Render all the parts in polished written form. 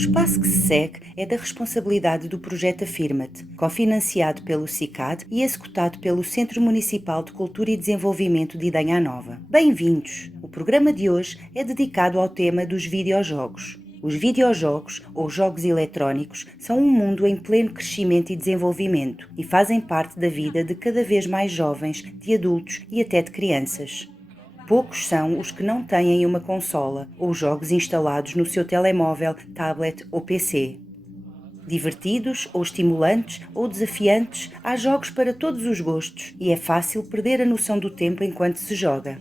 espaço que se segue é da responsabilidade do projeto Afirma-te, cofinanciado pelo CICAD e executado pelo Centro Municipal de Cultura e Desenvolvimento de Idanha Nova. Bem-vindos! O programa de hoje é dedicado ao tema dos videojogos. Os videojogos, ou jogos eletrónicos, são um mundo em pleno crescimento e desenvolvimento e fazem parte da vida de cada vez mais jovens, de adultos e até de crianças. Poucos são os que não têm uma consola ou jogos instalados no seu telemóvel, tablet ou PC. Divertidos ou estimulantes ou desafiantes, há jogos para todos os gostos e é fácil perder a noção do tempo enquanto se joga.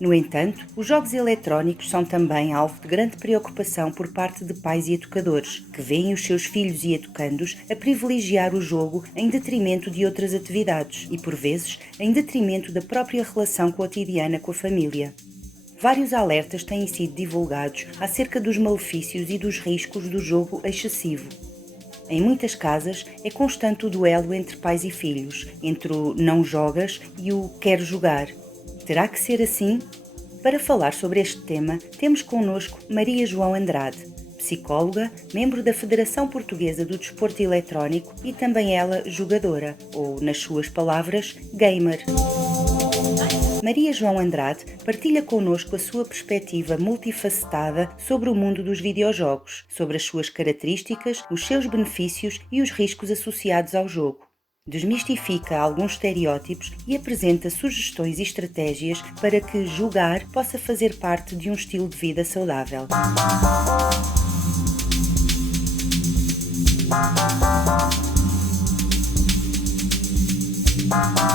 No entanto, os jogos eletrónicos são também alvo de grande preocupação por parte de pais e educadores, que veem os seus filhos e educandos a privilegiar o jogo em detrimento de outras atividades e, por vezes, em detrimento da própria relação cotidiana com a família. Vários alertas têm sido divulgados acerca dos malefícios e dos riscos do jogo excessivo. Em muitas casas é constante o duelo entre pais e filhos, entre o não jogas e o quero jogar. Terá que ser assim? Para falar sobre este tema, temos connosco Maria João Andrade, psicóloga, membro da Federação Portuguesa do Desporto Eletrónico e também ela jogadora, ou, nas suas palavras, gamer. Maria João Andrade partilha connosco a sua perspectiva multifacetada sobre o mundo dos videojogos, sobre as suas características, os seus benefícios e os riscos associados ao jogo. Desmistifica alguns estereótipos e apresenta sugestões e estratégias para que jogar possa fazer parte de um estilo de vida saudável.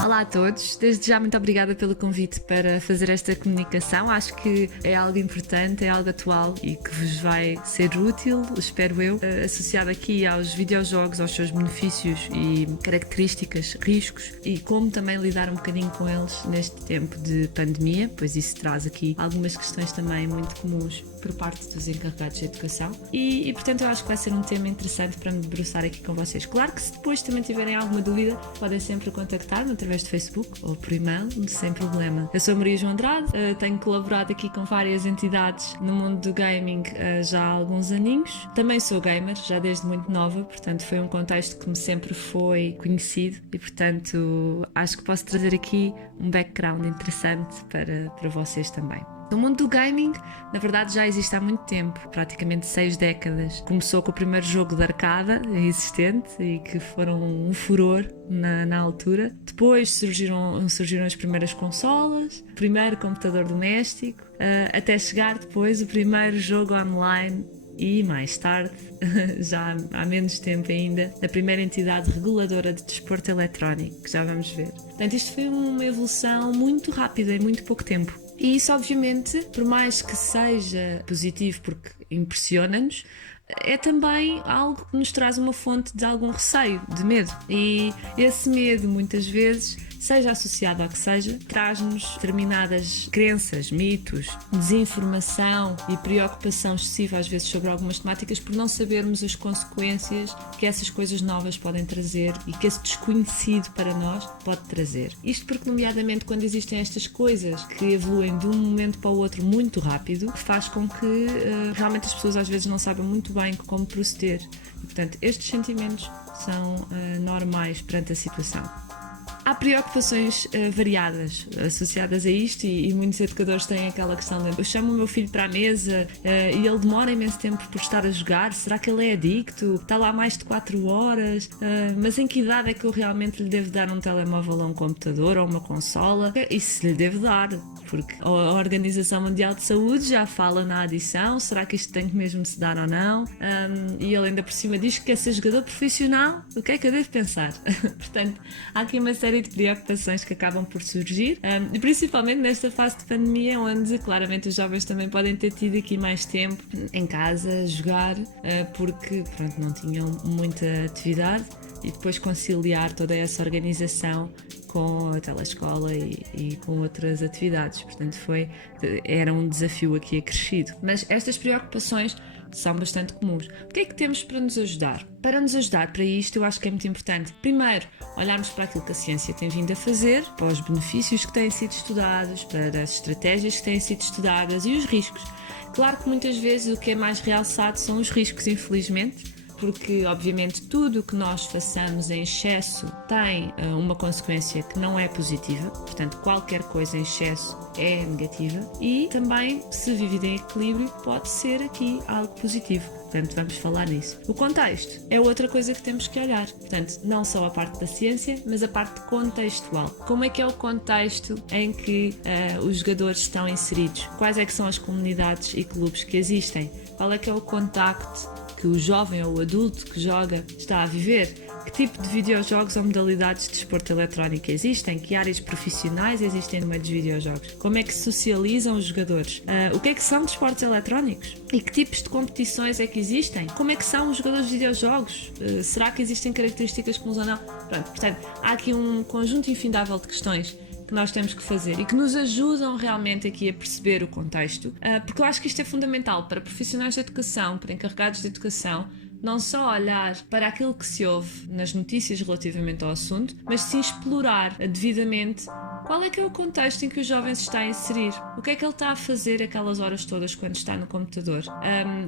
Olá a todos, desde já muito obrigada pelo convite para fazer esta comunicação. Acho que é algo importante, é algo atual e que vos vai ser útil, espero eu, associado aqui aos videojogos, aos seus benefícios e características, riscos e como também lidar um bocadinho com eles neste tempo de pandemia, pois isso traz aqui algumas questões também muito comuns por parte dos encarregados de educação e portanto eu acho que vai ser um tema interessante para me debruçar aqui com vocês. Claro que se depois também tiverem alguma dúvida, podem sempre contactar-me através de Facebook ou por e-mail, sem problema. Eu sou Maria João Andrade, tenho colaborado aqui com várias entidades no mundo do gaming já há alguns aninhos. Também sou gamer, já desde muito nova, portanto foi um contexto que me sempre foi conhecido e portanto acho que posso trazer aqui um background interessante para vocês também. O mundo do gaming, na verdade, já existe há muito tempo, praticamente 6 décadas. Começou com o primeiro jogo de arcada existente e que foram um furor na altura. Depois surgiram as primeiras consolas, o primeiro computador doméstico, até chegar depois o primeiro jogo online e mais tarde, já há menos tempo ainda, a primeira entidade reguladora de desporto eletrónico, que já vamos ver. Portanto, isto foi uma evolução muito rápida em muito pouco tempo. E isso, obviamente, por mais que seja positivo porque impressiona-nos, é também algo que nos traz uma fonte de algum receio, de medo. E esse medo, muitas vezes, seja associado ao que seja, traz-nos determinadas crenças, mitos, desinformação e preocupação excessiva às vezes sobre algumas temáticas por não sabermos as consequências que essas coisas novas podem trazer e que esse desconhecido para nós pode trazer. Isto porque, nomeadamente, quando existem estas coisas que evoluem de um momento para o outro muito rápido, faz com que realmente as pessoas às vezes não sabem muito bem como proceder. E, portanto, estes sentimentos são normais perante a situação. Há preocupações variadas associadas a isto e muitos educadores têm aquela questão de eu chamo o meu filho para a mesa e ele demora imenso tempo por estar a jogar, será que ele é adicto? Está lá mais de 4 horas? Mas em que idade é que eu realmente lhe devo dar um telemóvel ou um computador ou uma consola? Isso lhe devo dar, porque a Organização Mundial de Saúde já fala na adição, será que isto tem que mesmo se dar ou não? E ele ainda por cima diz que quer ser jogador profissional, o que é que eu devo pensar? Portanto, há aqui uma série de preocupações que acabam por surgir, e principalmente nesta fase de pandemia, onde claramente os jovens também podem ter tido aqui mais tempo em casa a jogar, porque pronto, não tinham muita atividade, e depois conciliar toda essa organização com a telescola e com outras atividades. Portanto, era um desafio aqui acrescido. Mas estas preocupações são bastante comuns. O que é que temos para nos ajudar? Para nos ajudar para isto, eu acho que é muito importante, primeiro, olharmos para aquilo que a ciência tem vindo a fazer, para os benefícios que têm sido estudados, para as estratégias que têm sido estudadas e os riscos. Claro que muitas vezes o que é mais realçado são os riscos, infelizmente, porque obviamente tudo o que nós façamos em excesso tem uma consequência que não é positiva, portanto qualquer coisa em excesso é negativa, e também, se vivido em equilíbrio, pode ser aqui algo positivo. Portanto, vamos falar nisso. O contexto é outra coisa que temos que olhar. Portanto, não só a parte da ciência, mas a parte contextual. Como é que é o contexto em que os jogadores estão inseridos? Quais é que são as comunidades e clubes que existem? Qual é que é o contacto que o jovem ou o adulto que joga está a viver? Que tipo de videojogos ou modalidades de desporto eletrónico existem? Que áreas profissionais existem no meio dos videojogos? Como é que se socializam os jogadores? O que é que são desportos eletrónicos? E que tipos de competições é que existem? Como é que são os jogadores de videojogos? Será que existem características comuns ou não? Pronto, portanto, há aqui um conjunto infindável de questões que nós temos que fazer e que nos ajudam realmente aqui a perceber o contexto, porque eu acho que isto é fundamental para profissionais de educação, para encarregados de educação, não só olhar para aquilo que se ouve nas notícias relativamente ao assunto, mas sim explorar devidamente qual é que é o contexto em que o jovem se está a inserir, o que é que ele está a fazer aquelas horas todas quando está no computador,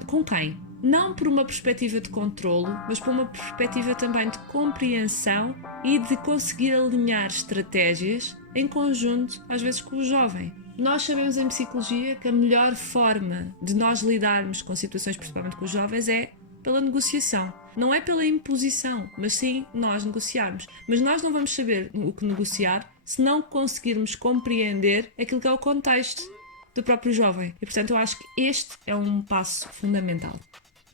com quem? Não por uma perspectiva de controlo, mas por uma perspectiva também de compreensão e de conseguir alinhar estratégias em conjunto, às vezes com o jovem. Nós sabemos em psicologia que a melhor forma de nós lidarmos com situações, principalmente com os jovens, é pela negociação. Não é pela imposição, mas sim nós negociarmos. Mas nós não vamos saber o que negociar se não conseguirmos compreender aquilo que é o contexto do próprio jovem. E, portanto, eu acho que este é um passo fundamental.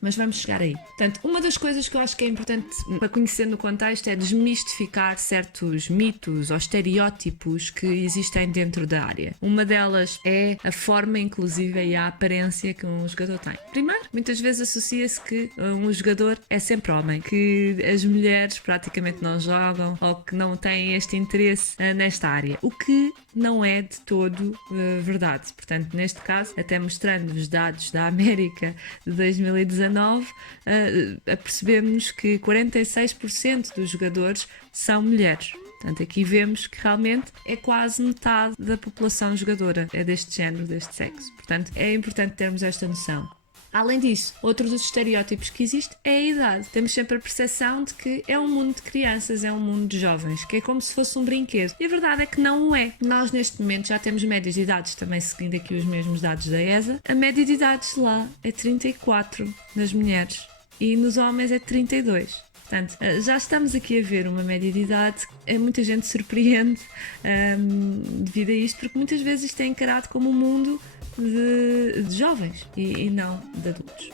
Mas vamos chegar aí. Portanto, uma das coisas que eu acho que é importante para conhecer no contexto é desmistificar certos mitos ou estereótipos que existem dentro da área. Uma delas é a forma, inclusive, e a aparência que um jogador tem. Primeiro, muitas vezes associa-se que um jogador é sempre homem, que as mulheres praticamente não jogam ou que não têm este interesse nesta área, o que não é de todo verdade. Portanto, neste caso, até mostrando-vos dados da América de 2019, apercebemos que 46% dos jogadores são mulheres. Portanto, aqui vemos que realmente é quase metade da população jogadora, é deste género, deste sexo. Portanto, é importante termos esta noção. Além disso, outro dos estereótipos que existe é a idade. Temos sempre a percepção de que é um mundo de crianças, é um mundo de jovens, que é como se fosse um brinquedo. E a verdade é que não o é. Nós, neste momento, já temos médias de idades, também seguindo aqui os mesmos dados da ESA. A média de idades lá é 34 nas mulheres e nos homens é 32. Portanto, já estamos aqui a ver uma média de idade que muita gente surpreende devido a isto, porque muitas vezes isto é encarado como um mundo de jovens e não de adultos.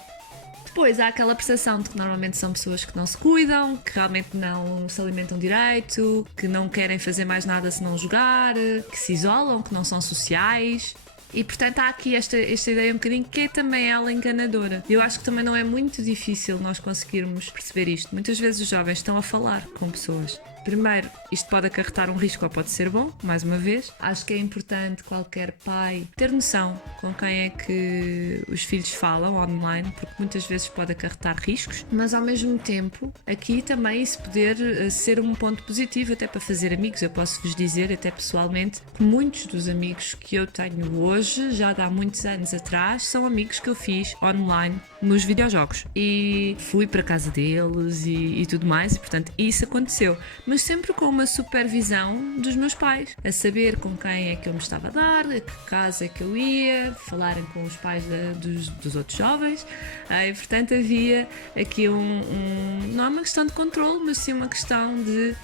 Depois há aquela percepção de que normalmente são pessoas que não se cuidam, que realmente não se alimentam direito, que não querem fazer mais nada se não jogar, que se isolam, que não são sociais. E portanto há aqui esta ideia um bocadinho que é também ela enganadora. Eu acho que também não é muito difícil nós conseguirmos perceber isto. Muitas vezes os jovens estão a falar com pessoas. Primeiro, isto pode acarretar um risco ou pode ser bom, mais uma vez. Acho que é importante qualquer pai ter noção com quem é que os filhos falam online, porque muitas vezes pode acarretar riscos, mas ao mesmo tempo, aqui também isso poder ser um ponto positivo até para fazer amigos. Eu posso vos dizer, até pessoalmente, que muitos dos amigos que eu tenho hoje, já de há muitos anos atrás, são amigos que eu fiz online nos videojogos. E fui para a casa deles e tudo mais, e portanto isso aconteceu. Mas sempre com uma supervisão dos meus pais, a saber com quem é que eu me estava a dar, a que casa é que eu ia, falarem com os pais dos outros jovens, e portanto havia aqui não é uma questão de controle, mas sim uma questão de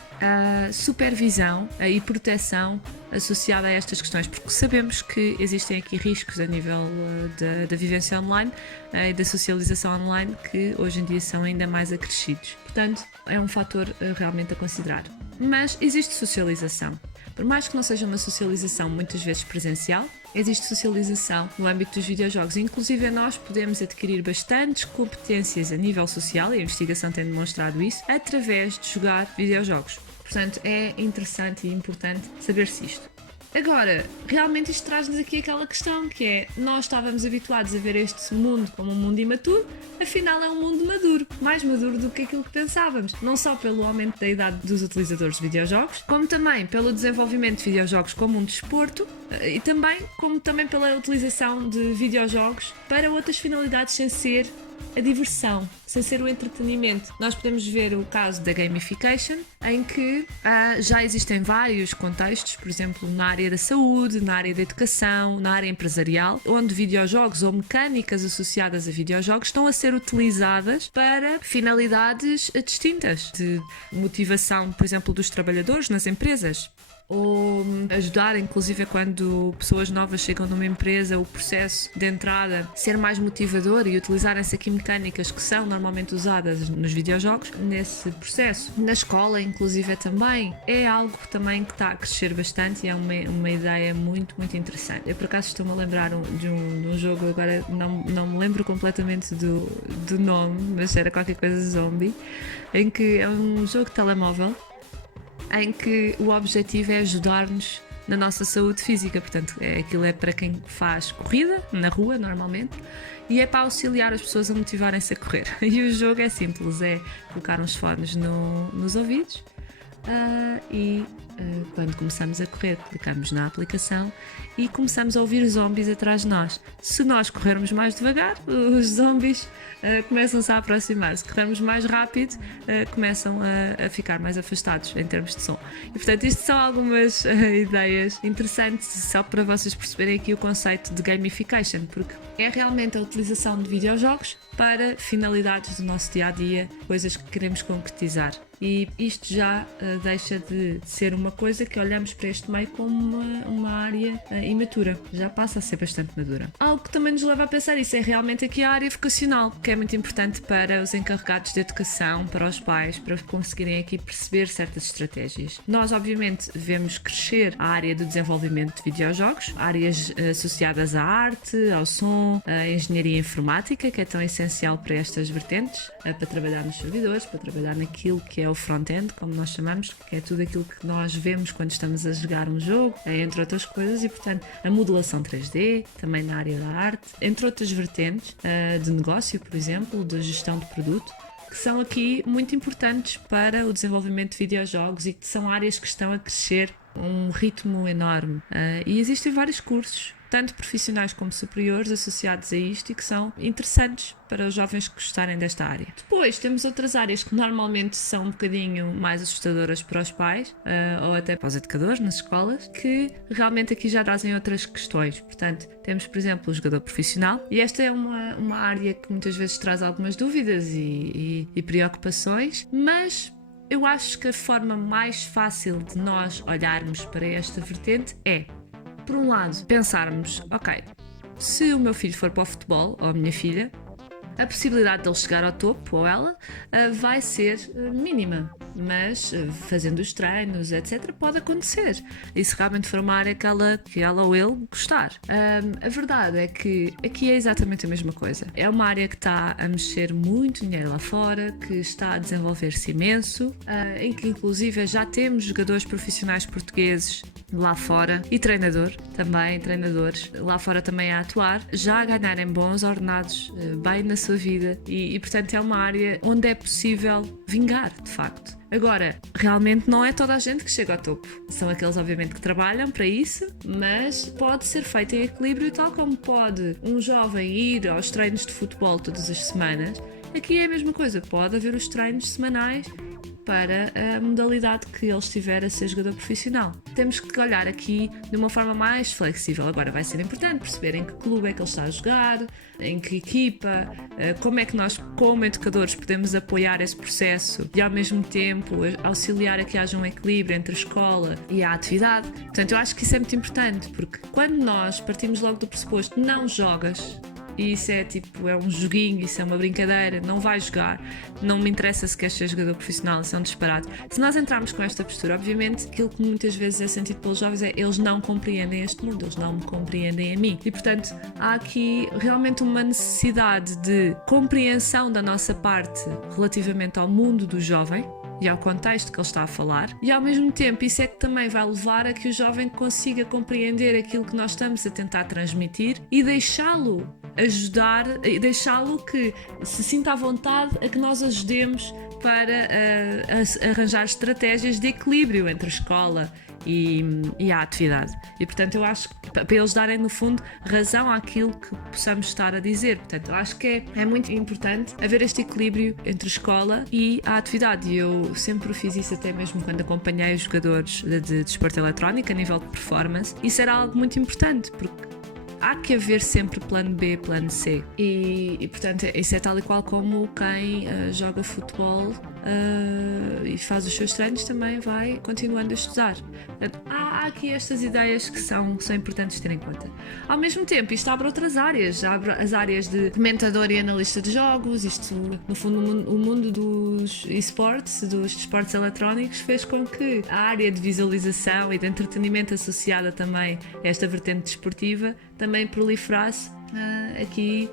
supervisão e proteção associada a estas questões, porque sabemos que existem aqui riscos a nível da vivência online e da socialização online que hoje em dia são ainda mais acrescidos. Portanto, é um fator realmente a considerar. Mas existe socialização. Por mais que não seja uma socialização muitas vezes presencial, existe socialização no âmbito dos videojogos. Inclusive, nós podemos adquirir bastantes competências a nível social, e a investigação tem demonstrado isso, através de jogar videojogos. Portanto, é interessante e importante saber-se isto. Agora, realmente isto traz-nos aqui aquela questão que é, nós estávamos habituados a ver este mundo como um mundo imaturo, afinal é um mundo maduro, mais maduro do que aquilo que pensávamos, não só pelo aumento da idade dos utilizadores de videojogos, como também pelo desenvolvimento de videojogos como um desporto e também pela utilização de videojogos para outras finalidades sem ser a diversão, sem ser o entretenimento. Nós podemos ver o caso da gamification, em que já existem vários contextos, por exemplo, na área da saúde, na área da educação, na área empresarial, onde videojogos ou mecânicas associadas a videojogos estão a ser utilizadas para finalidades distintas, de motivação, por exemplo, dos trabalhadores nas empresas. Ou ajudar, inclusive, quando pessoas novas chegam numa empresa, o processo de entrada ser mais motivador e utilizarem-se aqui mecânicas que são normalmente usadas nos videojogos nesse processo. Na escola, inclusive, também é algo também que está a crescer bastante e é uma ideia muito, muito interessante. Eu, por acaso, estou-me a lembrar de um jogo, agora não me lembro completamente do nome, mas era qualquer coisa zombie, em que é um jogo de telemóvel em que o objetivo é ajudar-nos na nossa saúde física, portanto, aquilo é para quem faz corrida, na rua, normalmente, e é para auxiliar as pessoas a motivarem-se a correr. E o jogo é simples, é colocar uns fones nos ouvidos e quando começamos a correr, clicamos na aplicação e começamos a ouvir zombies atrás de nós. Se nós corrermos mais devagar, os zombies começam-se a aproximar. Se corrermos mais rápido, começam a ficar mais afastados em termos de som. E, portanto, isto são algumas ideias interessantes, só para vocês perceberem aqui o conceito de gamification, porque é realmente a utilização de videojogos para finalidades do nosso dia-a-dia, coisas que queremos concretizar. E isto já deixa de ser uma coisa que olhamos para este meio como uma área imatura, já passa a ser bastante madura. Algo que também nos leva a pensar isso é realmente aqui a área vocacional, que é muito importante para os encarregados de educação, para os pais, para conseguirem aqui perceber certas estratégias. Nós, obviamente, vemos crescer a área do desenvolvimento de videojogos, áreas associadas à arte, ao som, à engenharia informática, que é tão essencial para estas vertentes, para trabalhar nos servidores, para trabalhar naquilo que é o front-end, como nós chamamos, que é tudo aquilo que nós vemos quando estamos a jogar um jogo, entre outras coisas, e portanto a modelação 3D, também na área da arte, entre outras vertentes de negócio, por exemplo, de gestão de produto, que são aqui muito importantes para o desenvolvimento de videojogos e que são áreas que estão a crescer a um ritmo enorme. E existem vários cursos, tanto profissionais como superiores, associados a isto e que são interessantes para os jovens que gostarem desta área. Depois temos outras áreas que normalmente são um bocadinho mais assustadoras para os pais ou até para os educadores nas escolas, que realmente aqui já trazem outras questões. Portanto, temos, por exemplo, o jogador profissional, e esta é uma área que muitas vezes traz algumas dúvidas e preocupações, mas eu acho que a forma mais fácil de nós olharmos para esta vertente é, por um lado, pensarmos, ok, se o meu filho for para o futebol, ou a minha filha, a possibilidade de ele chegar ao topo, ou ela, vai ser mínima, mas fazendo os treinos, etc., pode acontecer. E se realmente for uma área que ela ou ele gostar. A verdade é que aqui é exatamente a mesma coisa. É uma área que está a mexer muito dinheiro lá fora, que está a desenvolver-se imenso, em que inclusive já temos jogadores profissionais portugueses lá fora e treinadores lá fora também a atuar, já a ganharem bons ordenados, bem na sua vida e portanto é uma área onde é possível vingar, de facto. Agora, realmente não é toda a gente que chega ao topo. São aqueles, obviamente, que trabalham para isso, mas pode ser feito em equilíbrio, tal como pode um jovem ir aos treinos de futebol todas as semanas. Aqui é a mesma coisa, pode haver os treinos semanais para a modalidade que ele estiver a ser jogador profissional. Temos que olhar aqui de uma forma mais flexível. Agora vai ser importante perceber em que clube é que ele está a jogar, em que equipa, como é que nós, como educadores, podemos apoiar esse processo e ao mesmo tempo auxiliar a que haja um equilíbrio entre a escola e a atividade. Portanto, eu acho que isso é muito importante, porque quando nós partimos logo do pressuposto não jogas, e isso é um joguinho, isso é uma brincadeira, não vai jogar, não me interessa se queres ser jogador profissional, isso é um disparate. Se nós entrarmos com esta postura, obviamente, aquilo que muitas vezes é sentido pelos jovens é eles não compreendem este mundo, eles não me compreendem a mim. E, portanto, há aqui realmente uma necessidade de compreensão da nossa parte relativamente ao mundo do jovem e ao contexto que ele está a falar, e ao mesmo tempo isso é que também vai levar a que o jovem consiga compreender aquilo que nós estamos a tentar transmitir e deixá-lo ajudar, deixá-lo que se sinta à vontade a que nós ajudemos para arranjar estratégias de equilíbrio entre a escola e a atividade. E portanto eu acho que para eles darem no fundo razão àquilo que possamos estar a dizer. Portanto eu acho que é muito importante haver este equilíbrio entre a escola e a atividade, e eu sempre fiz isso até mesmo quando acompanhei os jogadores de desporto eletrónico a nível de performance. Isso era algo muito importante, porque há que haver sempre plano B, plano C. E portanto, isso é tal e qual como quem joga futebol e faz os seus treinos também vai continuando a estudar. Portanto, há aqui estas ideias que são importantes ter em conta. Ao mesmo tempo, isto abre outras áreas. Abre as áreas de comentador e analista de jogos. Isto, no fundo, o mundo dos esportes, dos desportos eletrónicos, fez com que a área de visualização e de entretenimento associada também a esta vertente desportiva também proliferasse aqui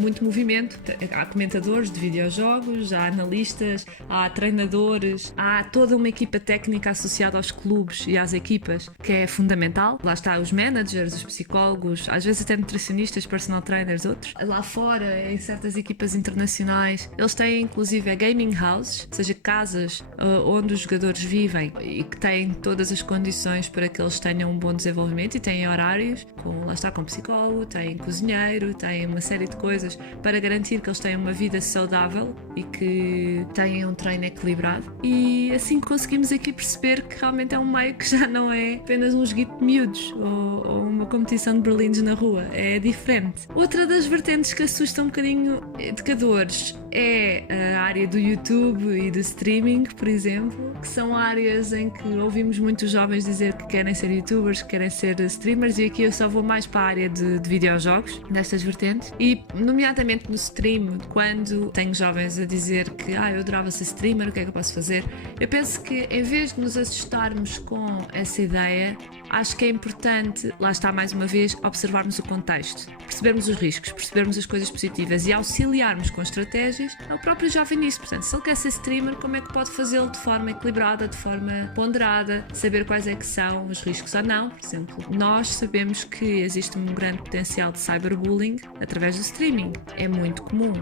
muito movimento. Há comentadores de videojogos, há analistas, há treinadores, há toda uma equipa técnica associada aos clubes e às equipas que é fundamental. Lá está os managers, os psicólogos, às vezes até nutricionistas, personal trainers, outros. Lá fora, em certas equipas internacionais, eles têm inclusive gaming houses, ou seja, casas onde os jogadores vivem e que têm todas as condições para que eles tenham um bom desenvolvimento, e têm horários, lá está, com psicólogo, têm cozinheiro, têm uma série de coisas para garantir que eles tenham uma vida saudável e que tenham um treino equilibrado. E assim conseguimos aqui perceber que realmente é um meio que já não é apenas um joguito de miúdos ou uma competição de berlindes na rua, é diferente. Outra das vertentes que assusta um bocadinho educadores é a área do YouTube e do streaming, por exemplo, que são áreas em que ouvimos muitos jovens dizer que querem ser youtubers, que querem ser streamers, e aqui eu só vou mais para a área de videojogos, destas vertentes, e nomeadamente no stream, quando tenho jovens a dizer que eu adorava ser streamer, o que é que eu posso fazer? Eu penso que em vez de nos assustarmos com essa ideia, acho que é importante, lá está mais uma vez, observarmos o contexto, percebermos os riscos, percebermos as coisas positivas e auxiliarmos com estratégias ao próprio jovem nisso. Portanto, se ele quer ser streamer, como é que pode fazê-lo de forma equilibrada, de forma ponderada, saber quais é que são os riscos ou não. Por exemplo, nós sabemos que existe um grande potencial de cyberbullying através do streaming. É muito comum.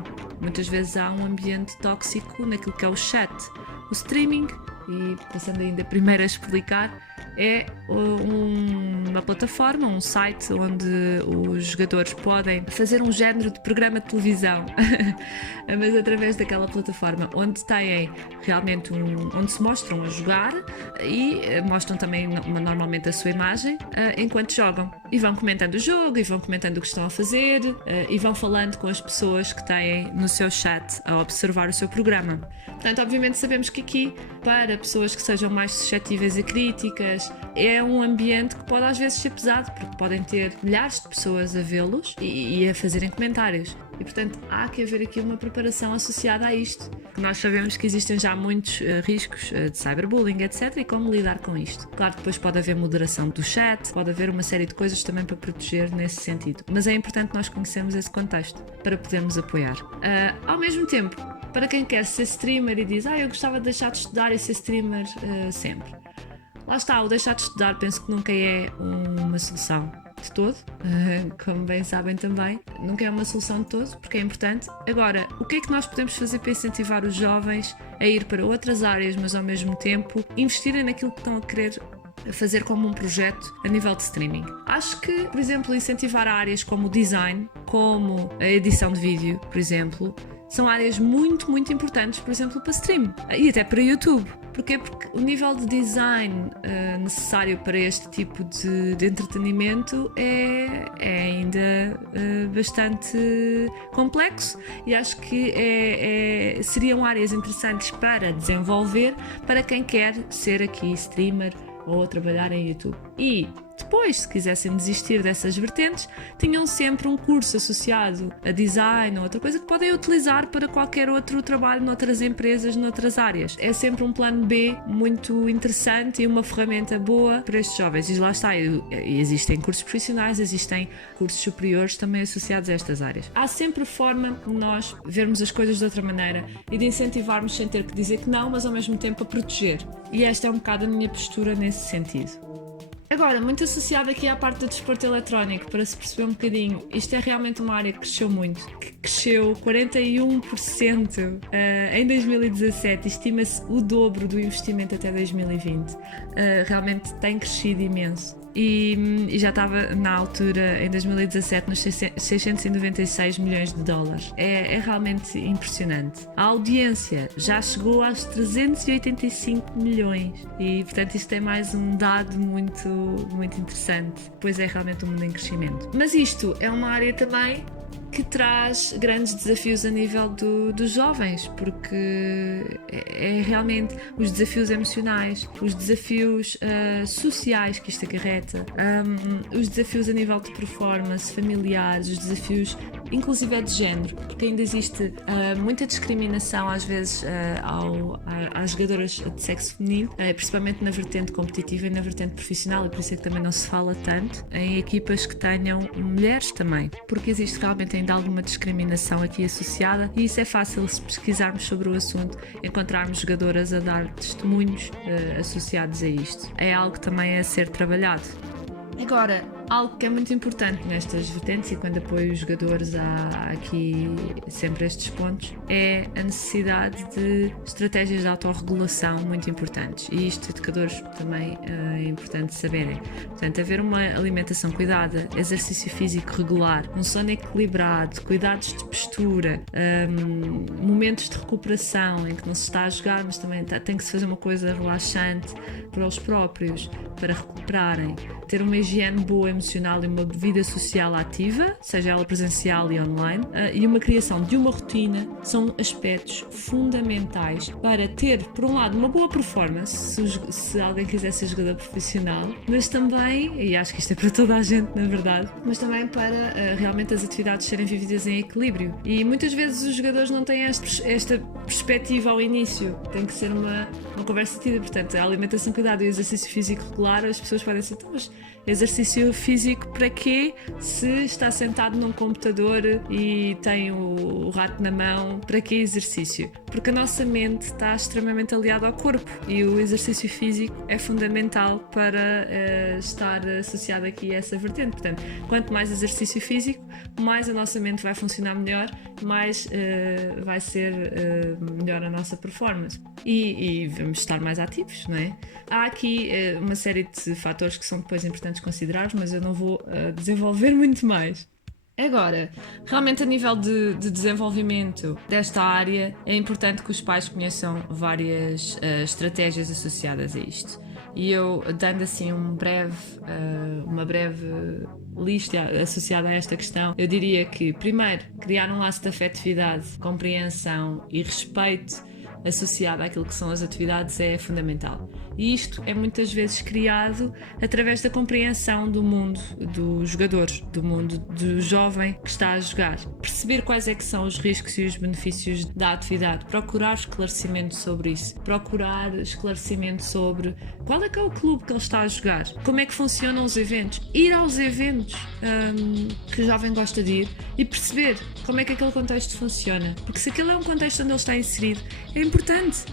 Muitas vezes há um ambiente tóxico naquilo que é o chat. O streaming, e passando ainda primeiro a explicar, é uma plataforma, um site onde os jogadores podem fazer um género de programa de televisão, mas através daquela plataforma, onde têm realmente onde se mostram a jogar e mostram também normalmente a sua imagem enquanto jogam. E vão comentando o jogo, e vão comentando o que estão a fazer, e vão falando com as pessoas que têm no seu chat a observar o seu programa. Portanto, obviamente sabemos que aqui, para pessoas que sejam mais suscetíveis a críticas, é um ambiente que pode às vezes ser pesado, porque podem ter milhares de pessoas a vê-los e a fazerem comentários. E portanto há que haver aqui uma preparação associada a isto. Nós sabemos que existem já muitos riscos de cyberbullying, etc. E como lidar com isto. Claro que depois pode haver moderação do chat, pode haver uma série de coisas também para proteger nesse sentido. Mas é importante nós conhecermos esse contexto para podermos apoiar. Ao mesmo tempo, para quem quer ser streamer e diz eu gostava de deixar de estudar e ser streamer sempre. Lá está, o deixar de estudar penso que nunca é uma solução de todo, como bem sabem também, nunca é uma solução de todo, porque é importante. Agora, o que é que nós podemos fazer para incentivar os jovens a ir para outras áreas, mas ao mesmo tempo investirem naquilo que estão a querer fazer como um projeto a nível de streaming? Acho que, por exemplo, incentivar áreas como o design, como a edição de vídeo, por exemplo, são áreas muito, muito importantes, por exemplo, para stream e até para YouTube. Porquê? Porque o nível de design necessário para este tipo de entretenimento é ainda bastante complexo, e acho que seriam áreas interessantes para desenvolver para quem quer ser aqui streamer ou trabalhar em YouTube. E Depois, se quisessem desistir dessas vertentes, tinham sempre um curso associado a design ou outra coisa que podem utilizar para qualquer outro trabalho noutras empresas, noutras áreas. É sempre um plano B muito interessante e uma ferramenta boa para estes jovens. E lá está, existem cursos profissionais, existem cursos superiores também associados a estas áreas. Há sempre forma de nós vermos as coisas de outra maneira e de incentivarmos sem ter que dizer que não, mas ao mesmo tempo a proteger. E esta é um bocado a minha postura nesse sentido. Agora, muito associado aqui à parte do desporto eletrónico, para se perceber um bocadinho, isto é realmente uma área que cresceu muito, que cresceu 41% em 2017, estima-se o dobro do investimento até 2020. Realmente tem crescido imenso. E já estava na altura, em 2017, nos 696 milhões de dólares. É realmente impressionante. A audiência já chegou aos 385 milhões e, portanto, isto é mais um dado muito, muito interessante, pois é realmente um mundo em crescimento. Mas isto é uma área também que traz grandes desafios a nível dos jovens, porque é realmente os desafios emocionais, os desafios sociais que isto acarreta, os desafios a nível de performance, familiares, os desafios inclusive de género, porque ainda existe muita discriminação às vezes às jogadoras de sexo feminino, principalmente na vertente competitiva e na vertente profissional, e por isso é que também não se fala tanto em equipas que tenham mulheres também, porque existe realmente ainda alguma discriminação aqui associada, e isso é fácil se pesquisarmos sobre o assunto, encontrarmos jogadoras a dar testemunhos associados a isto. É algo também a ser trabalhado. Agora, algo que é muito importante nestas vertentes e quando apoio os jogadores há aqui sempre estes pontos é a necessidade de estratégias de autorregulação muito importantes, e isto educadores também é importante saberem. Portanto, haver uma alimentação cuidada, exercício físico regular, um sono equilibrado, cuidados de postura, momentos de recuperação em que não se está a jogar, mas também tem que se fazer uma coisa relaxante para os próprios, para recuperarem, ter uma higiene boa emocional e uma vida social ativa, seja ela presencial e online, e uma criação de uma rotina são aspectos fundamentais para ter, por um lado, uma boa performance, se alguém quiser ser jogador profissional, mas também, e acho que isto é para toda a gente na verdade, mas também para realmente as atividades serem vividas em equilíbrio. E muitas vezes os jogadores não têm esta perspectiva ao início, tem que ser uma conversa tida. Portanto, a alimentação cuidada e o exercício físico regular, as pessoas podem ser, mas exercício físico para quê? Se está sentado num computador e tem o rato na mão, para que exercício? Porque a nossa mente está extremamente aliada ao corpo e o exercício físico é fundamental para estar associado aqui a essa vertente. Portanto, quanto mais exercício físico, mais a nossa mente vai funcionar melhor, mais vai ser melhor a nossa performance e vamos estar mais ativos, não é? Há aqui uma série de fatores que são depois importantes considerar, mas eu não vou desenvolver muito mais. Agora, realmente a nível de desenvolvimento desta área, é importante que os pais conheçam várias estratégias associadas a isto. E eu, dando assim uma breve lista associada a esta questão, eu diria que, primeiro, criar um laço de afetividade, compreensão e respeito associado àquilo que são as atividades é fundamental. E isto é muitas vezes criado através da compreensão do mundo dos jogadores, do mundo do jovem que está a jogar. Perceber quais é que são os riscos e os benefícios da atividade, procurar esclarecimento sobre isso, procurar esclarecimento sobre qual é que é o clube que ele está a jogar, como é que funcionam os eventos, ir aos eventos que o jovem gosta de ir e perceber como é que aquele contexto funciona, porque se aquele é um contexto onde ele está inserido, é importante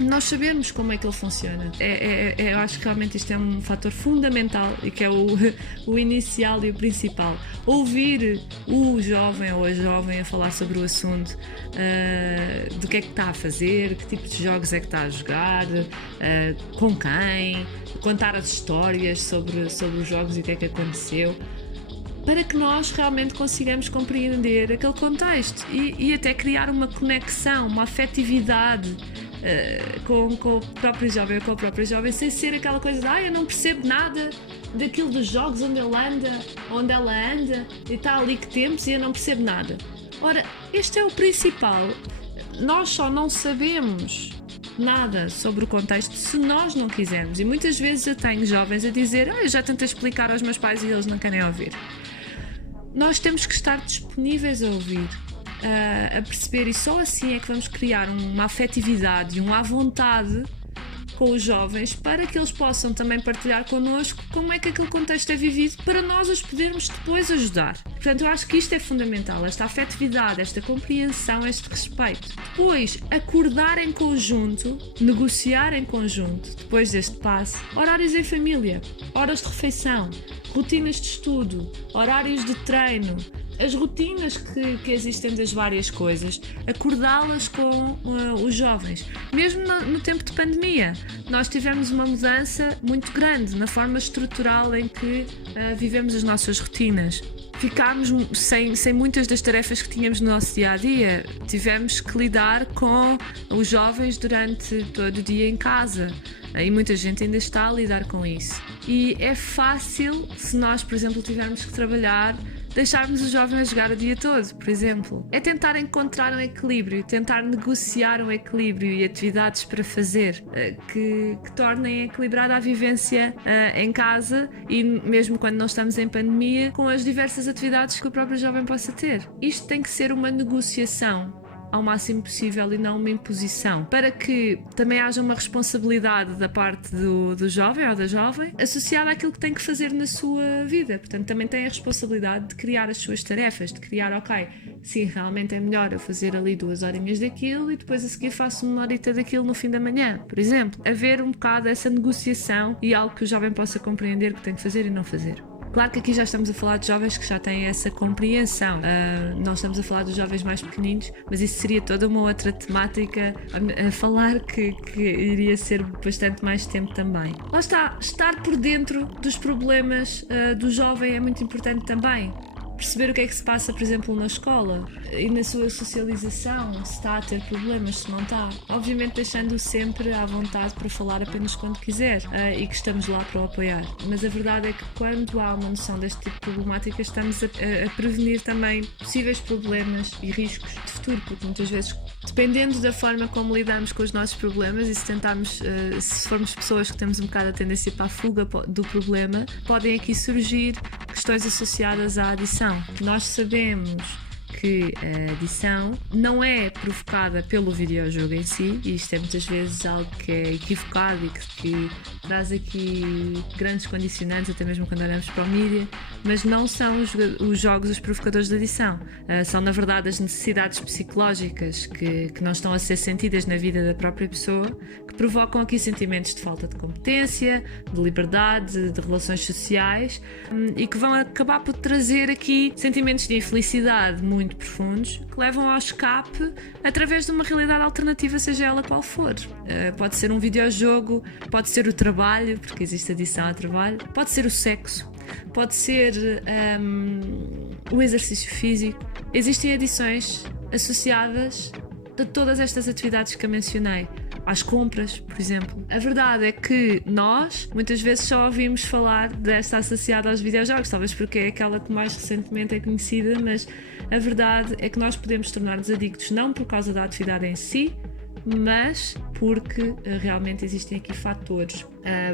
nós sabermos como é que ele funciona. Eu acho que realmente isto é um fator fundamental e que é o inicial e o principal. Ouvir o jovem ou a jovem a falar sobre o assunto, do que é que está a fazer, que tipo de jogos é que está a jogar, com quem, contar as histórias sobre os jogos e o que é que aconteceu, para que nós realmente consigamos compreender aquele contexto e até criar uma conexão, uma afetividade com o próprio jovem ou com a própria jovem, sem ser aquela coisa de eu não percebo nada daquilo dos jogos onde ele anda, onde ela anda e está ali que temos e eu não percebo nada. Ora, este é o principal. Nós só não sabemos nada sobre o contexto se nós não quisermos. E muitas vezes eu tenho jovens a dizer: eu já tentei explicar aos meus pais e eles não querem ouvir. Nós temos que estar disponíveis a ouvir, a perceber, e só assim é que vamos criar uma afetividade e uma vontade com os jovens para que eles possam também partilhar connosco como é que aquele contexto é vivido, para nós os podermos depois ajudar. Portanto, eu acho que isto é fundamental, esta afetividade, esta compreensão, este respeito. Depois, acordar em conjunto, negociar em conjunto, depois deste passo, horários em família, horas de refeição, rotinas de estudo, horários de treino, as rotinas que existem das várias coisas, acordá-las com os jovens. Mesmo no tempo de pandemia, nós tivemos uma mudança muito grande na forma estrutural em que vivemos as nossas rotinas. Ficámos sem muitas das tarefas que tínhamos no nosso dia-a-dia. Tivemos que lidar com os jovens durante todo o dia em casa. E muita gente ainda está a lidar com isso. E é fácil, se nós, por exemplo, tivermos que trabalhar, deixarmos os jovens a jogar o dia todo, por exemplo. É tentar encontrar um equilíbrio, tentar negociar um equilíbrio e atividades para fazer que tornem equilibrada a vivência em casa e mesmo quando não estamos em pandemia, com as diversas atividades que o próprio jovem possa ter. Isto tem que ser uma negociação ao máximo possível e não uma imposição, para que também haja uma responsabilidade da parte do jovem ou da jovem associada àquilo que tem que fazer na sua vida. Portanto, também tem a responsabilidade de criar as suas tarefas, de criar, ok, sim, realmente é melhor eu fazer ali 2 horinhas daquilo e depois a seguir faço 1 horita daquilo no fim da manhã, por exemplo. Haver um bocado essa negociação e algo que o jovem possa compreender que tem que fazer e não fazer. Claro que aqui já estamos a falar de jovens que já têm essa compreensão. Nós estamos a falar dos jovens mais pequeninos, mas isso seria toda uma outra temática a falar que iria ser bastante mais tempo também. Lá está, estar por dentro dos problemas do jovem é muito importante também. Perceber o que é que se passa, por exemplo, na escola e na sua socialização, se está a ter problemas, se não está. Obviamente deixando-o sempre à vontade para falar apenas quando quiser e que estamos lá para o apoiar. Mas a verdade é que quando há uma noção deste tipo de problemática, estamos a prevenir também possíveis problemas e riscos de futuro, porque muitas vezes, dependendo da forma como lidamos com os nossos problemas e se tentarmos, se formos pessoas que temos um bocado a tendência para a fuga do problema, podem aqui surgir questões associadas à adição. Nós sabemos que a adição não é provocada pelo videojogo em si, e isto é muitas vezes algo que é equivocado e que traz aqui grandes condicionantes, até mesmo quando olhamos para o mídia, mas não são os jogos os provocadores de adição. São, na verdade, as necessidades psicológicas que não estão a ser sentidas na vida da própria pessoa, que provocam aqui sentimentos de falta de competência, de liberdade, de relações sociais, e que vão acabar por trazer aqui sentimentos de infelicidade muito profundos, que levam ao escape através de uma realidade alternativa, seja ela qual for. Pode ser um videojogo, pode ser o trabalho, porque existe adição ao trabalho, pode ser o sexo, pode ser o exercício físico. Existem adições associadas a todas estas atividades que eu mencionei. Às compras, por exemplo. A verdade é que nós, muitas vezes, só ouvimos falar desta associada aos videojogos, talvez porque é aquela que mais recentemente é conhecida, mas a verdade é que nós podemos tornar-nos adictos não por causa da atividade em si, mas porque realmente existem aqui fatores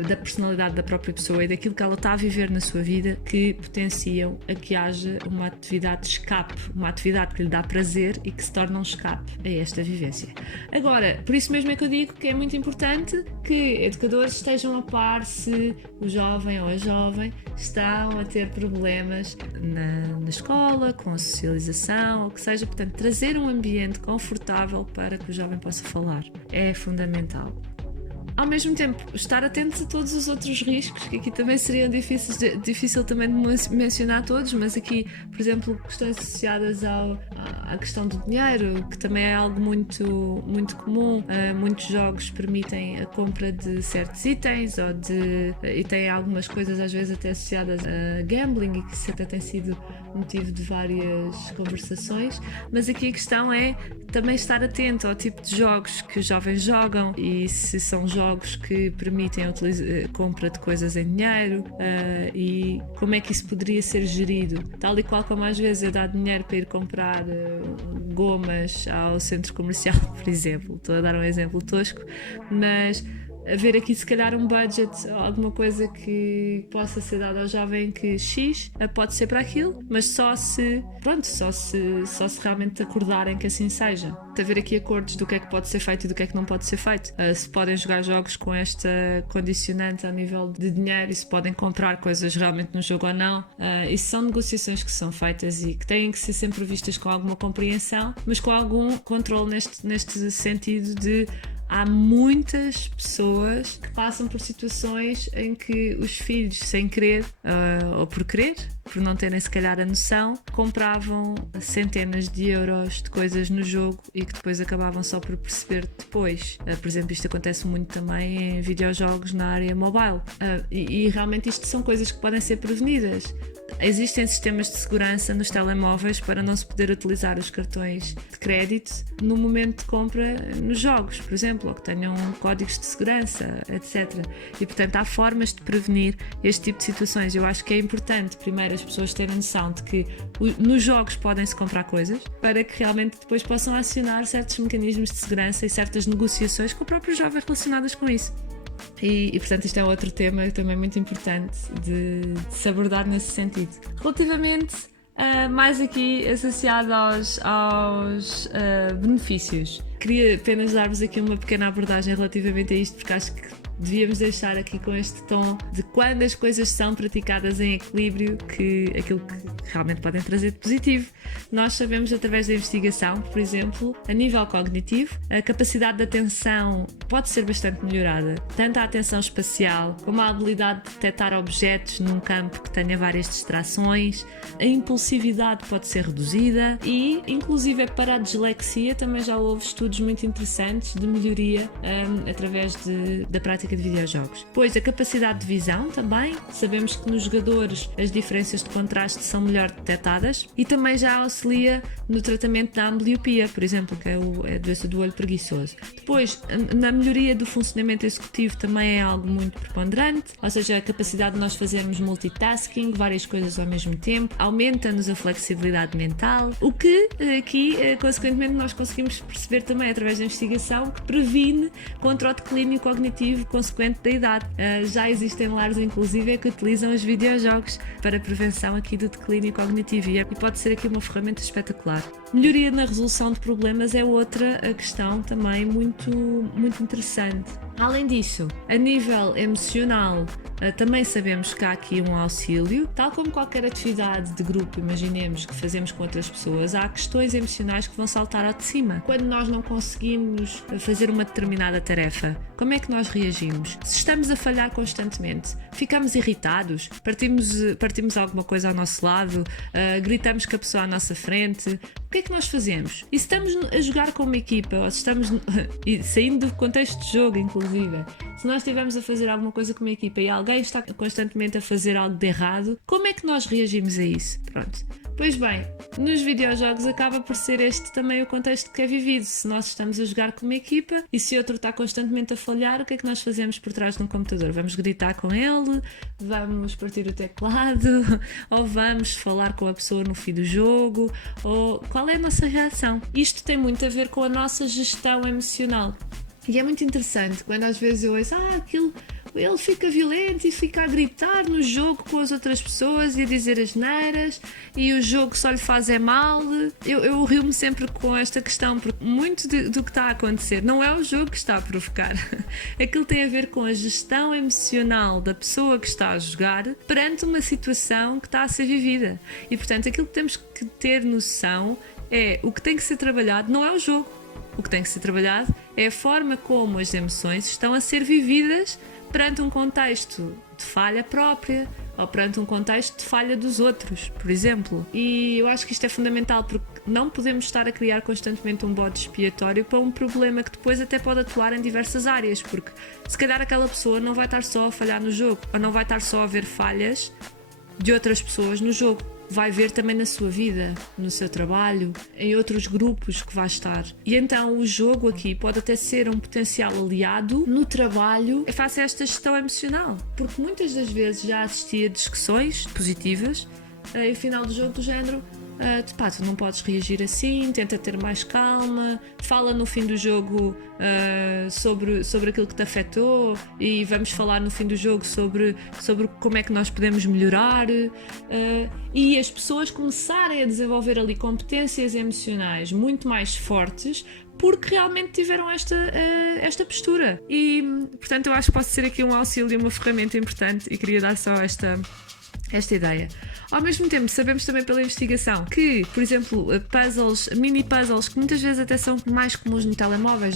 da personalidade da própria pessoa e daquilo que ela está a viver na sua vida que potenciam a que haja uma atividade de escape, uma atividade que lhe dá prazer e que se torna um escape a esta vivência. Agora, por isso mesmo é que eu digo que é muito importante que educadores estejam a par se o jovem ou a jovem estão a ter problemas na escola, com a socialização, ou o que seja, portanto, trazer um ambiente confortável para que o jovem possa falar é fundamental. Ao mesmo tempo, estar atentos a todos os outros riscos, que aqui também seriam difícil também de mencionar todos, mas aqui, por exemplo, questões associadas à questão do dinheiro, que também é algo muito, muito comum. Muitos jogos permitem a compra de certos itens e têm algumas coisas às vezes até associadas a gambling, e que isso até tem sido motivo de várias conversações, mas aqui a questão é também estar atento ao tipo de jogos que os jovens jogam e se são jogos jogos que permitem a compra de coisas em dinheiro e como é que isso poderia ser gerido, tal e qual como às vezes eu dar dinheiro para ir comprar gomas ao centro comercial, por exemplo. Estou a dar um exemplo tosco, mas haver aqui se calhar um budget, alguma coisa que possa ser dada ao jovem que X pode ser para aquilo, mas só se realmente acordarem que assim seja. Haver aqui acordos do que é que pode ser feito e do que é que não pode ser feito. Se podem jogar jogos com esta condicionante a nível de dinheiro e se podem comprar coisas realmente no jogo ou não. Isso são negociações que são feitas e que têm que ser sempre vistas com alguma compreensão, mas com algum controle neste sentido de há muitas pessoas que passam por situações em que os filhos, sem querer ou por querer, por não terem se calhar a noção, compravam centenas de euros de coisas no jogo e que depois acabavam só por perceber depois. Por exemplo, isto acontece muito também em videojogos na área mobile. E realmente isto são coisas que podem ser prevenidas. Existem sistemas de segurança nos telemóveis para não se poder utilizar os cartões de crédito no momento de compra nos jogos, por exemplo, ou que tenham códigos de segurança, etc. E portanto há formas de prevenir este tipo de situações. Eu acho que é importante primeiro as pessoas terem noção de que nos jogos podem-se comprar coisas para que realmente depois possam acionar certos mecanismos de segurança e certas negociações com o próprio jovem relacionadas com isso. E portanto isto é outro tema também muito importante de se abordar nesse sentido. Relativamente mais aqui associado aos benefícios, queria apenas dar-vos aqui uma pequena abordagem relativamente a isto, porque acho que devíamos deixar aqui com este tom de quando as coisas são praticadas em equilíbrio, que aquilo que realmente podem trazer de positivo. Nós sabemos através da investigação, por exemplo, a nível cognitivo, a capacidade de atenção pode ser bastante melhorada, tanto a atenção espacial como a habilidade de detectar objetos num campo que tenha várias distrações, a impulsividade pode ser reduzida e, inclusive, para a dislexia também já houve estudos muito interessantes de melhoria através da prática de videojogos. Pois a capacidade de visão também, sabemos que nos jogadores as diferenças de contraste são melhor detectadas e também já auxilia no tratamento da ambliopia, por exemplo, que é a doença do olho preguiçoso. Depois, na melhoria do funcionamento executivo também é algo muito preponderante, ou seja, a capacidade de nós fazermos multitasking, várias coisas ao mesmo tempo, aumenta-nos a flexibilidade mental, o que aqui, consequentemente, nós conseguimos perceber também através da investigação que previne contra o declínio cognitivo consequente da idade. Já existem lares, inclusive, que utilizam os videojogos para a prevenção aqui do declínio cognitivo e pode ser aqui uma ferramenta espetacular. Melhoria na resolução de problemas é outra questão também muito interessante. Além disso, a nível emocional, também sabemos que há aqui um auxílio, tal como qualquer atividade de grupo, imaginemos, que fazemos com outras pessoas, há questões emocionais que vão saltar ao de cima. Quando nós não conseguimos fazer uma determinada tarefa, como é que nós reagimos? Se estamos a falhar constantemente, ficamos irritados, partimos alguma coisa ao nosso lado, gritamos com a pessoa à nossa frente, o que é que nós fazemos? E se estamos a jogar com uma equipa, ou se estamos saindo do contexto de jogo, inclusive, se nós estivermos a fazer alguma coisa com uma equipa e alguém está constantemente a fazer algo de errado, como é que nós reagimos a isso? Pronto. Pois bem, nos videojogos acaba por ser este também o contexto que é vivido. Se nós estamos a jogar com uma equipa e se outro está constantemente a falhar, o que é que nós fazemos por trás de um computador? Vamos gritar com ele? Vamos partir o teclado? Ou vamos falar com a pessoa no fim do jogo? Ou qual é a nossa reação? Isto tem muito a ver com a nossa gestão emocional. E é muito interessante quando às vezes eu ouço ele fica violento e fica a gritar no jogo com as outras pessoas e a dizer asneiras e o jogo só lhe faz mal. Eu rio-me sempre com esta questão, porque muito do que está a acontecer não é o jogo que está a provocar. Aquilo tem a ver com a gestão emocional da pessoa que está a jogar perante uma situação que está a ser vivida. E portanto aquilo que temos que ter noção é o que tem que ser trabalhado não é o jogo. O que tem que ser trabalhado é a forma como as emoções estão a ser vividas perante um contexto de falha própria ou perante um contexto de falha dos outros, por exemplo. E eu acho que isto é fundamental porque não podemos estar a criar constantemente um bode expiatório para um problema que depois até pode atuar em diversas áreas, porque se calhar aquela pessoa não vai estar só a falhar no jogo ou não vai estar só a ver falhas de outras pessoas no jogo. vai ver também na sua vida, no seu trabalho, em outros grupos que vai estar. E então o jogo aqui pode até ser um potencial aliado no trabalho face a esta gestão emocional, porque muitas das vezes já assisti a discussões positivas e final do jogo do género: tu não podes reagir assim, tenta ter mais calma, fala no fim do jogo sobre aquilo que te afetou, e vamos falar no fim do jogo sobre como é que nós podemos melhorar, e as pessoas começarem a desenvolver ali competências emocionais muito mais fortes porque realmente tiveram esta postura. E portanto eu acho que pode ser aqui um auxílio, uma ferramenta importante, e queria dar só esta ideia. Ao mesmo tempo, sabemos também pela investigação que, por exemplo, mini puzzles, que muitas vezes até são mais comuns no telemóvel,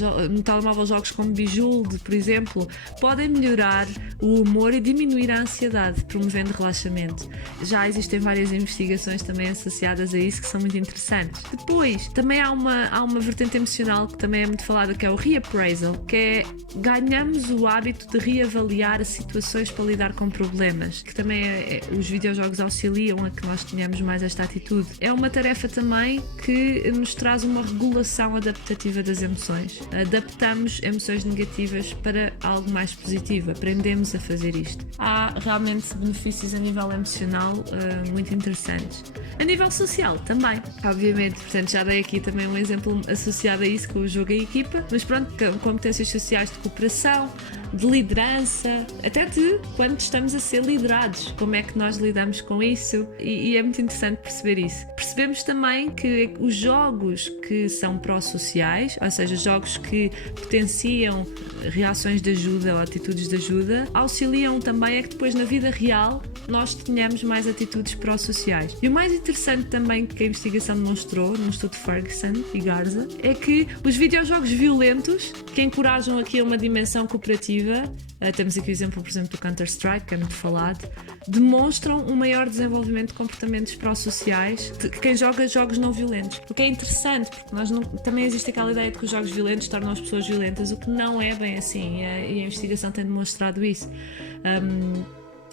jogos como Bejeweled, por exemplo, podem melhorar o humor e diminuir a ansiedade, promovendo relaxamento. Já existem várias investigações também associadas a isso que são muito interessantes. Depois, também há uma vertente emocional que também é muito falada, que é o reappraisal, que é ganhamos o hábito de reavaliar as situações para lidar com problemas, que também os videojogos auxiliam a que nós tenhamos mais esta atitude. É uma tarefa também que nos traz uma regulação adaptativa das emoções. Adaptamos emoções negativas para algo mais positivo, aprendemos a fazer isto. Há realmente benefícios a nível emocional muito interessantes. A nível social também, obviamente, portanto já dei aqui também um exemplo associado a isso com o jogo em equipa, mas pronto, competências sociais de cooperação, de liderança, até de quando estamos a ser liderados, como é que nós lidamos com isso, e é muito interessante perceber isso. Percebemos também que os jogos que são pró-sociais, ou seja, jogos que potenciam reações de ajuda ou atitudes de ajuda, auxiliam também a que depois na vida real nós tenhamos mais atitudes pró-sociais. E o mais interessante também que a investigação demonstrou, no estudo de Ferguson e Garza, é que os videojogos violentos, que encorajam aqui a uma dimensão cooperativa, temos aqui o exemplo, por exemplo, do Counter-Strike, que é muito falado, demonstram um maior desenvolvimento de comportamentos pró-sociais de quem joga jogos não violentos. O que é interessante, porque também existe aquela ideia de que os jogos violentos tornam as pessoas violentas, o que não é bem assim, e a investigação tem demonstrado isso.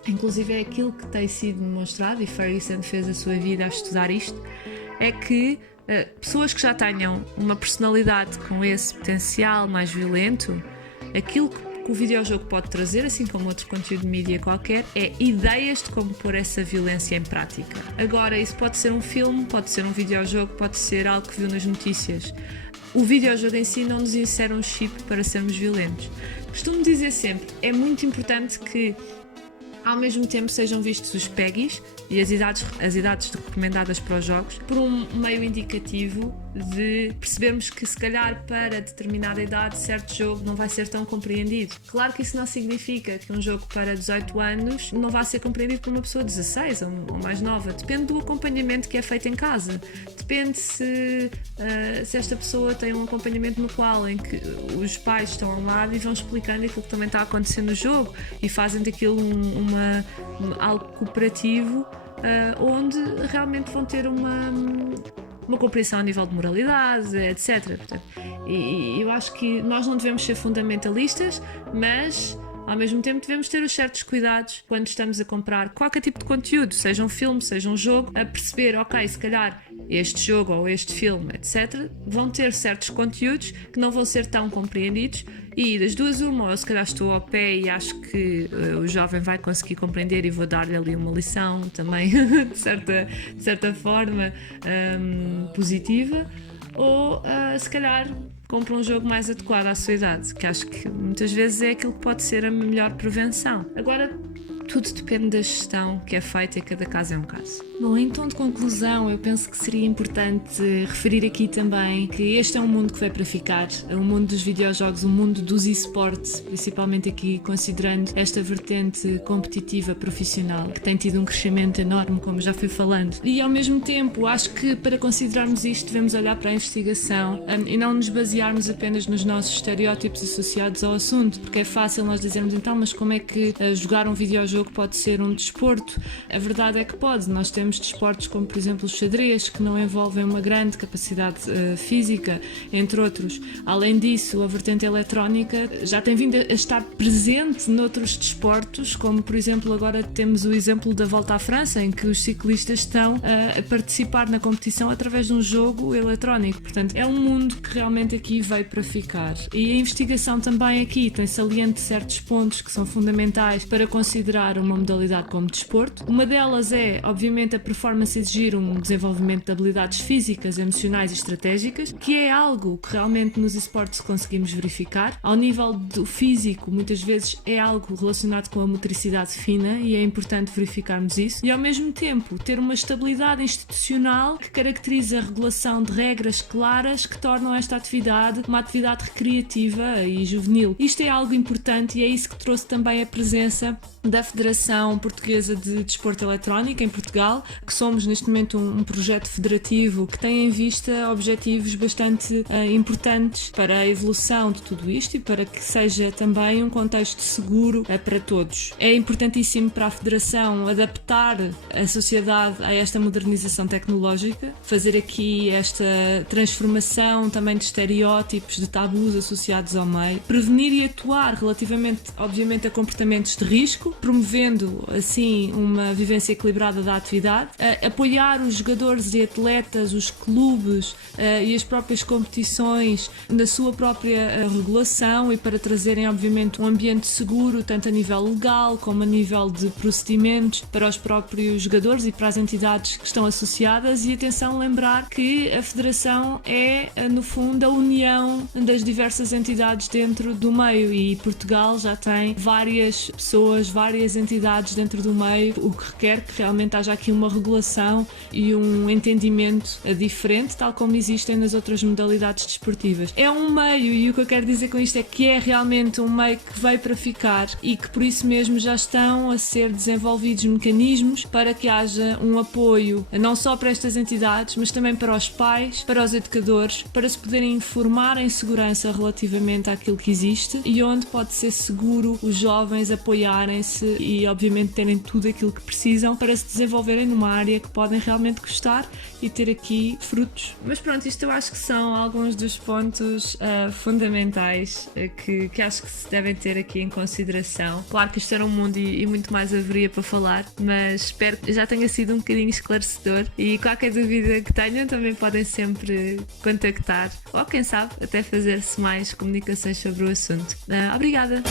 Inclusive é aquilo que tem sido demonstrado, e Ferguson fez a sua vida a estudar isto, é que pessoas que já tenham uma personalidade com esse potencial mais violento, aquilo que o videojogo pode trazer, assim como outro conteúdo de mídia qualquer, é ideias de como pôr essa violência em prática. Agora, isso pode ser um filme, pode ser um videojogo, pode ser algo que viu nas notícias. O videojogo em si não nos insere um chip para sermos violentos. Costumo dizer sempre, é muito importante que ao mesmo tempo sejam vistos os PEGIs e as idades recomendadas para os jogos por um meio indicativo de percebermos que se calhar para determinada idade certo jogo não vai ser tão compreendido. Claro que isso não significa que um jogo para 18 anos não vai ser compreendido por uma pessoa de 16 ou mais nova. Depende do acompanhamento que é feito em casa. Depende se esta pessoa tem um acompanhamento no qual em que os pais estão ao lado e vão explicando aquilo que também está acontecendo no jogo e fazem daquilo algo cooperativo, onde realmente vão ter uma compreensão a nível de moralidade, etc. Portanto, e eu acho que nós não devemos ser fundamentalistas, mas ao mesmo tempo devemos ter os certos cuidados quando estamos a comprar qualquer tipo de conteúdo, seja um filme, seja um jogo, a perceber, ok, se calhar este jogo ou este filme, etc., vão ter certos conteúdos que não vão ser tão compreendidos, e das duas uma, ou se calhar estou ao pé e acho que o jovem vai conseguir compreender e vou dar-lhe ali uma lição também de certa forma positiva, ou se calhar compra um jogo mais adequado à sua idade, que acho que muitas vezes é aquilo que pode ser a melhor prevenção. Agora, tudo depende da gestão que é feita e cada caso é um caso. Bom, em tom de conclusão, eu penso que seria importante referir aqui também que este é um mundo que veio para ficar, é um mundo dos videojogos, um mundo dos esportes, principalmente aqui considerando esta vertente competitiva profissional, que tem tido um crescimento enorme, como já fui falando. E ao mesmo tempo, acho que para considerarmos isto devemos olhar para a investigação e não nos basearmos apenas nos nossos estereótipos associados ao assunto, porque é fácil nós dizermos então, mas como é que jogar um videojogo jogo pode ser um desporto. A verdade é que pode. Nós temos desportos como, por exemplo, o xadrez, que não envolvem uma grande capacidade física, entre outros. Além disso, a vertente eletrónica já tem vindo a estar presente noutros desportos, como, por exemplo, agora temos o exemplo da Volta à França, em que os ciclistas estão a participar na competição através de um jogo eletrónico. Portanto, é um mundo que realmente aqui veio para ficar. E a investigação também aqui tem saliente certos pontos que são fundamentais para considerar uma modalidade como desporto. Uma delas é, obviamente, a performance exigir um desenvolvimento de habilidades físicas, emocionais e estratégicas, que é algo que realmente nos esportes conseguimos verificar. Ao nível do físico, muitas vezes é algo relacionado com a motricidade fina e é importante verificarmos isso. E ao mesmo tempo, ter uma estabilidade institucional que caracteriza a regulação de regras claras que tornam esta atividade uma atividade recreativa e juvenil. Isto é algo importante e é isso que trouxe também a presença da Federação Portuguesa de Desporto Eletrónico em Portugal, que somos neste momento um projeto federativo que tem em vista objetivos bastante importantes para a evolução de tudo isto e para que seja também um contexto seguro para todos. É importantíssimo para a Federação adaptar a sociedade a esta modernização tecnológica, fazer aqui esta transformação também de estereótipos, de tabus associados ao meio, prevenir e atuar relativamente, obviamente, a comportamentos de risco, promovendo assim uma vivência equilibrada da atividade, apoiar os jogadores e atletas, os clubes e as próprias competições na sua própria regulação e para trazerem, obviamente, um ambiente seguro, tanto a nível legal como a nível de procedimentos para os próprios jogadores e para as entidades que estão associadas. E atenção, lembrar que a Federação é, no fundo, a união das diversas entidades dentro do meio, e Portugal já tem várias pessoas, várias entidades dentro do meio, o que requer que realmente haja aqui uma regulação e um entendimento diferente, tal como existem nas outras modalidades desportivas. É um meio, e o que eu quero dizer com isto é que é realmente um meio que veio para ficar e que por isso mesmo já estão a ser desenvolvidos mecanismos para que haja um apoio não só para estas entidades, mas também para os pais, para os educadores, para se poderem informar em segurança relativamente àquilo que existe e onde pode ser seguro os jovens apoiarem-se e obviamente terem tudo aquilo que precisam para se desenvolverem numa área que podem realmente gostar e ter aqui frutos. Mas pronto, isto eu acho que são alguns dos pontos fundamentais que acho que se devem ter aqui em consideração. Claro que isto era um mundo e muito mais haveria para falar, mas espero que já tenha sido um bocadinho esclarecedor, e qualquer dúvida que tenham também podem sempre contactar ou quem sabe até fazer-se mais comunicações sobre o assunto. Obrigada!